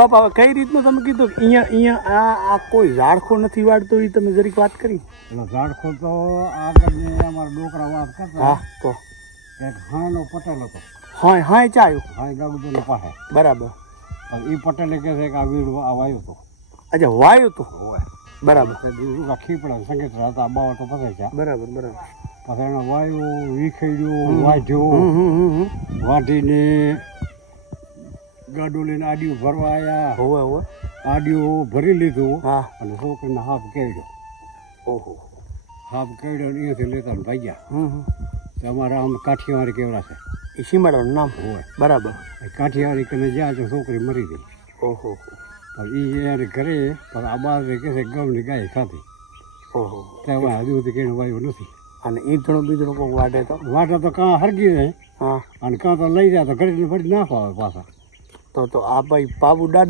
બાપા હવે કઈ રીતનું તમે કીધું કે અહીંયા આ કોઈ ઝાડખો નથી વાળતો એ તમે જરીક વાત કરી. એટલે ઝાડખો તો આગળ અમારા ડોકરા વાત કરતા. હા તો એક હાનો પટેલ હતો. હા હા ચાયું. હા ગાગુદાની પાસે. બરાબર. એ પટેલે કહે છે કે આ વીડ આ વાયો હતો. અચ્છા વાયો તો. હોય બરાબર ખીપડા સંગીત હતા બાવા તો પસાય છે. બરાબર બરાબર. પછી એને વાયું વીખેડ્યું વાઢ્યું વાઢીને ગાડું લઈને આડિયું ભરવા આવ્યા. હોવે હોવે. આડિયું ભરી લીધું. હા. અને છોકરીને હાફ કેડ્યો. ઓહો. હાફ કેડ્યો ને અહીંયાથી લેતા ને ભાગ્યા. તો અમારા આમ કાઠિયાવાડી કેવડા છે. એ સીમાડાનું નામ હોય. બરાબર. કાઠિયાવાડી કને જ્યાં તો છોકરી મરી ગઈ. ઓહો. પણ એ એને ઘરે પણ આ બાર કહે છે ગમની ગાય ખાધી. ઓહો. ત્યાં હજુ સુધી કઈ વાયું નથી. અને ઈંધણું બીજણું કોઈ વાટે તો વાટા તો કાં હરગી જાય. હા. અને કાં તો લઈ જાય તો ઘરે ફરી નાખવા આવે પાછા. તો આ ભાઈ પાબુ દાદા